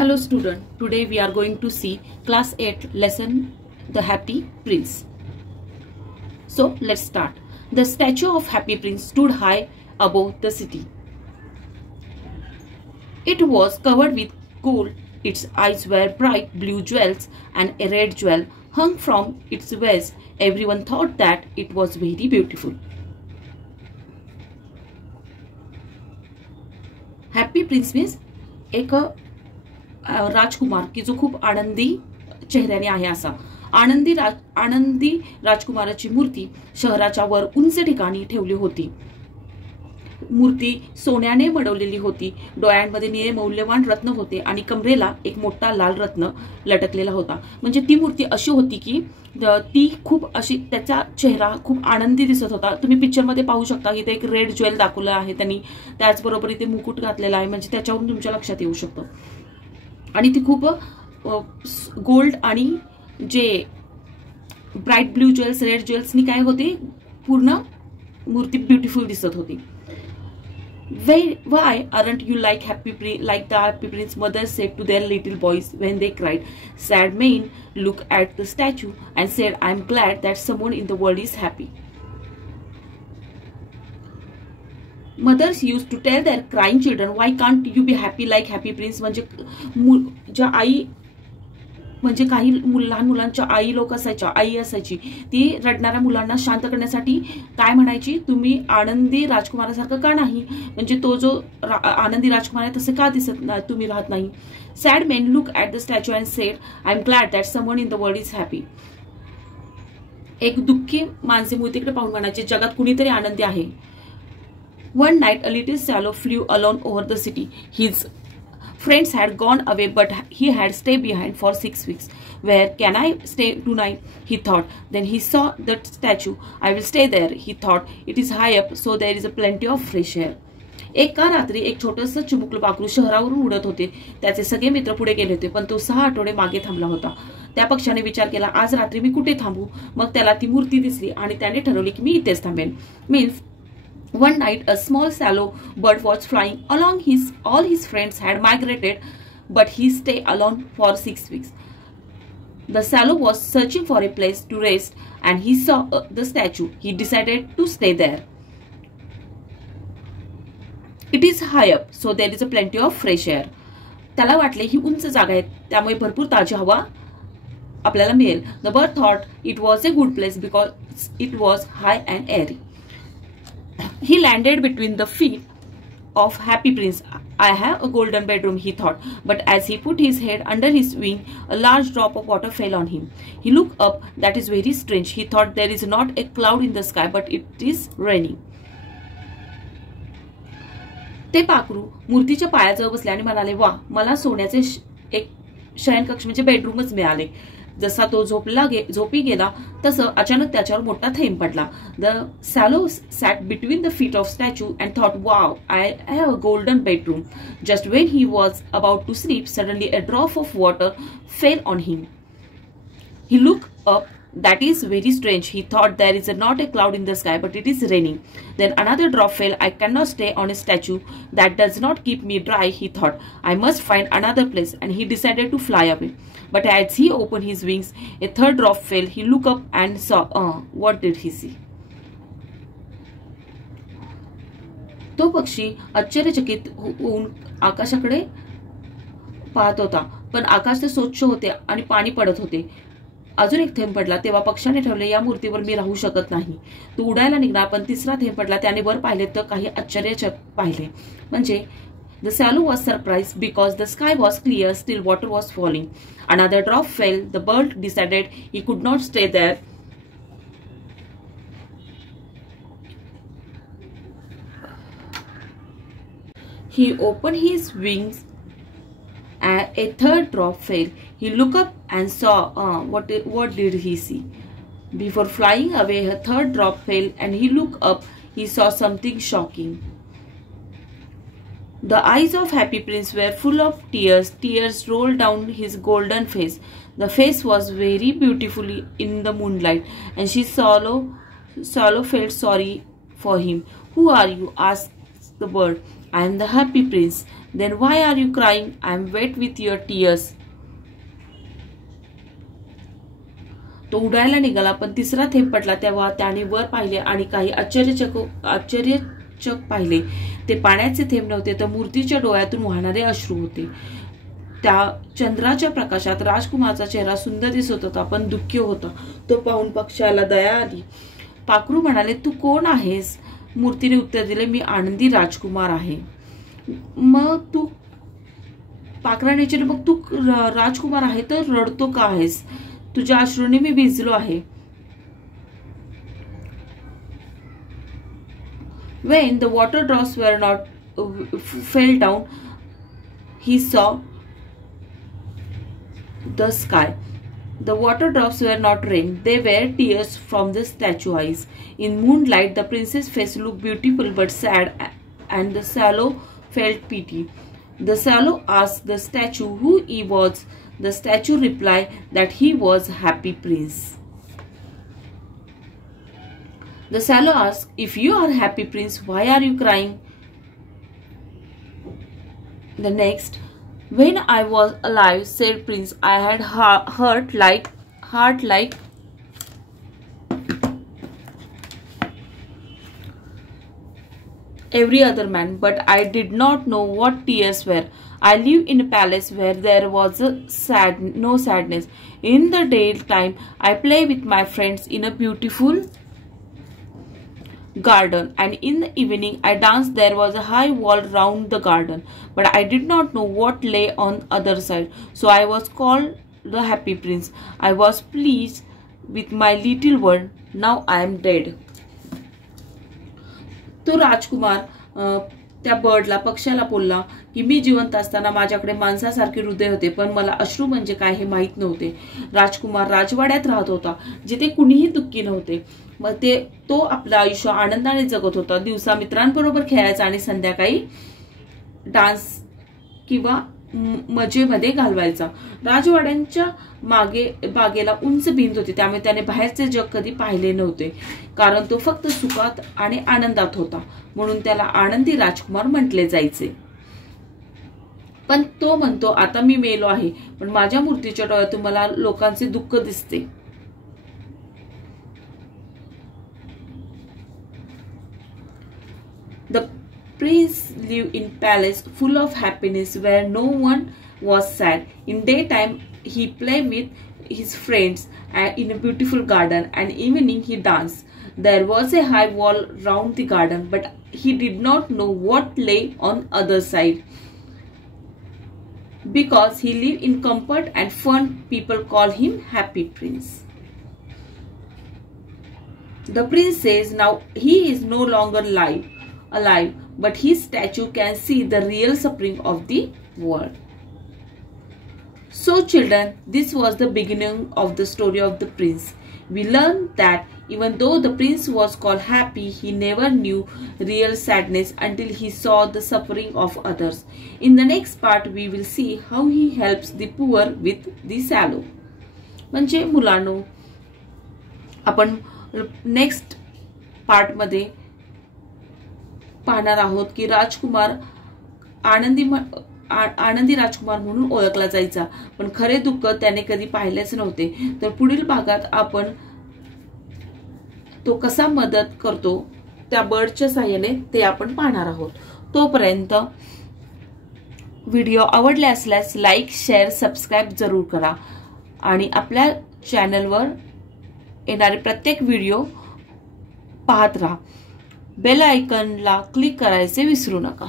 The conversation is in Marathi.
Hello student, today we are going to see class 8 lesson The Happy Prince. So let's start. The statue of Happy Prince stood high above the city. It was covered with gold, its eyes were bright blue jewels and a red jewel hung from its waist. Everyone thought that it was very beautiful. Happy Prince means एक राजकुमार की जो खूप आनंदी चेहऱ्याने आहे असा आनंदी राजकुमाराची मूर्ती शहराच्या वर उंच ठिकाणी ठेवली होती. मूर्ती सोन्याने मडवलेली होती. डोळ्यांमध्ये निळे मौल्यवान रत्न होते आणि कमरेला एक मोठा लाल रत्न लटकलेला होता. म्हणजे ती मूर्ती अशी होती की ती खूप अशी त्याचा चेहरा खूप आनंदी दिसत होता. तुम्ही पिक्चर मध्ये पाहू शकता की ते एक रेड ज्वेल दाखवलं आहे त्यांनी. त्याचबरोबर इथे मुकुट घातलेला आहे. म्हणजे त्याच्यावरून तुमच्या लक्षात येऊ शकतं. आणि ती खूप गोल्ड आणि जे ब्राईट ब्लू ज्वेल्स रेड ज्वेल्सनी काय होते पूर्ण मूर्ती ब्युटिफुल दिसत होती. Why aren't you like the Happy Prince? Mother said to their little boys when they cried. Sad men looked at the statue and said, "I am glad that someone in the world is happy." Mothers used to tell their crying children, "Why can't you be happy like Happy Prince?" म्हणजे आई म्हणजे काही लहान मुलांच्या आई लोक आई असायची ती रडणाऱ्या मुलांना शांत करण्यासाठी काय म्हणायची, तुम्ही आनंदी राजकुमारासारखं का नाही, म्हणजे तो जो आनंदी राजकुमार आहे तसे का दिसत नाही तुम्ही राहत नाही. Sad main look at the statue and sed, "I am glad that someone in the world is happy." एक दुःखी माणसे मूर्तीकडे पाहून म्हणायचे, जगात कुणीतरी आनंदी आहे. One night a little swallow flew alone over the city. His friends had gone away, but he had stayed behind for 6 weeks. Where can I stay tonight? He thought. Then he saw the statue. I will stay there, he thought. It is high up, so there is a plenty of fresh air. एका रात्री एक छोटंसं चिमुकलं पाखरू शहरावरून उडत होते. त्याचे सगळे मित्र पुढे गेले होते, पण तो 6 आठवडे मागे थांबला होता. त्या पक्षाने विचार केला, आज रात्री मी कुठे थांबू. मग त्याला ती मूर्ती दिसली आणि त्याने ठरवले की मी इथेच थांबेन. Means one night a small swallow bird was flying along. All his friends had migrated, but he stayed alone for 6 weeks. The swallow was searching for a place to rest and he saw the statue. He decided to stay there. It is high up, so there is a plenty of fresh air. त्याला वाटले ही उंच जागा आहे त्यामुळे भरपूर ताजी हवा आपल्याला मिळेल. The bird thought it was a good place because it was high and airy. He landed between the feet of Happy Prince. I have a golden bedroom, he thought. But as he put his head under his wing, a large drop of water fell on him. He looked up. That is very strange. He thought, there is not a cloud in the sky, but it is raining. ते पाखरू मूर्तीच्या पायाजवळ बसले आणि म्हणाले, "वा, मला सोन्याचे एक शयनकक्ष म्हणजे बेडरूमच मिळाले." जसा तो झोपी गेला तसं अचानक त्याच्यावर मोठा थेंब पडला. The swallow sat between the feet of statue and thought, "wow, I have a golden bedroom." Just when he was about to sleep, suddenly a drop of water fell on him. He look up. That is very strange. He thought, there is not a cloud in the sky, but it is raining. Then another drop fell. I cannot stay on a statue that does not keep me dry, he thought. I must find another place, and he decided to fly away. But as he opened his wings, a third drop fell. He looked up and saw. What did he see? तो पक्षी आश्चर्यचकित होऊन आकाशाकडे पाहत होता, पण आकाश ते स्वच्छ होते आणि पाणी पडत होते. अजून एक थेंब पडला. तेव्हा पक्षाने ठरवले, या मूर्तीवर मी राहू शकत नाही. तो उडायला निघाला, पण तिसरा थेंब पडला. त्याने वर पाहिले तर काही आश्चर्यचकित पाहिले. म्हणजे the swallow was surprised because the sky was clear, still water was falling. Another drop fell. The bird decided he could not stay there. He opened his wings and a third drop fell. He looked up and saw. What did he see? Before flying away, a third drop fell, and he looked up. He saw something shocking. The eyes of Happy Prince were full of tears. Tears rolled down his golden face. The face was very beautiful in the moonlight, and Swallow felt sorry for him. "Who are you?" asked the bird. I am the happy prince. Then why are you crying? I am wet with your tears. तो उडायला निघाला, पण तिसरा थेंब पडला तेव्हा त्याने वर पाहिले आणि काही आश्चर्यचक पाहिले. ते पाण्याचे थेंब नव्हते, तर मूर्तीच्या डोळ्यातून वाहणारे अश्रू होते. त्या चंद्राच्या प्रकाशात राजकुमारचा चेहरा सुंदर दिसत होता, पण दुःखी होता. तो पाहून पक्षाला दया आली. पाखरू म्हणाले, तू कोण आहेस? मूर्तीने उत्तर दिले, मी आनंदी राजकुमार आहे. मग तू पाखराने विचारले, मग तू राजकुमार आहे तर रडतो का आहेस? तुझ्या अश्रूने मी भिजलो आहे. When the water drops were not fell down, he saw the sky. The water drops were not rain; they were tears from the statue eyes. In moonlight, the prince's face looked beautiful but sad, and the swallow felt pity. The swallow asked the statue who he was. The statue replied that he was happy prince. The swallow asked, if you are happy prince, why are you crying? The next, when I was alive, said prince, I had heart like every other man, but I did not know what tears were. I lived in a palace where there was no sadness. In the daytime, I play with my friends in a beautiful garden, and in the evening I danced. There was a high wall round the garden, but I did not know what lay on the other side. So I was called the happy prince. I was pleased with my little world. Now I am dead. तो राजकुमार त्या बर्डला, पक्षाला बोलला की मी जिवंत असताना माझ्याकडे माणसासारखे हृदय होते, पण मला अश्रू म्हणजे काय हे माहीत नव्हते. राजकुमार राजवाड्यात राहत होता, जिथे कुणीही दुःखी नव्हते. मग तो आपलं आयुष्य आनंदाने जगत होता. दिवसा मित्रांबरोबर खेळायचा आणि संध्याकाळी डान्स किंवा मजेमध्ये घालवायचा. राजवाड्यांच्या बागेला उंच भिंत होती, त्यामुळे त्याने बाहेरचे जग कधी पाहिले नव्हते, कारण तो फक्त सुखात आणि आनंदात होता. म्हणून त्याला आनंदी राजकुमार म्हटले जायचे. पण तो म्हणतो, आता मी मेलो आहे, पण माझ्या मूर्तीच्या डोळ्यातून मला लोकांचे दुःख दिसते. The prince lived in palace full of happiness where no one was sad. In daytime he played with his friends in a beautiful garden, and evening he danced. There was a high wall round the garden, but he did not know what lay on other side. Because he lived in comfort and fun, people call him happy prince. The prince says now he is no longer alive, but his statue can see the real suffering of the world. So children, this was the beginning of the story of the prince. We learned that even though the prince was called happy, he never knew real sadness until he saw the suffering of others. In the next part, we will see how he helps the poor with the swallow. म्हणजे मुलांनो, आपण नेक्स्ट पार्ट मध्ये पाहणार आहोत की राजकुमार आनंदी राजकुमार म्हणून ओळखला जायचा, पण खरे दुःख त्याने कधी पाहिलेच नव्हते. तर पुढील भागात आपण तो कसा मदत करतो त्या बर्डच्या साहाय्याने ते आपण पाहणार आहोत. तोपर्यंत व्हिडिओ आवडले असल्यास लाईक, शेअर, सबस्क्राईब जरूर करा आणि आपल्या चॅनलवर येणारे प्रत्येक व्हिडिओ पाहत राहा. बेल आयकॉनला क्लिक करायचे विसरू नका.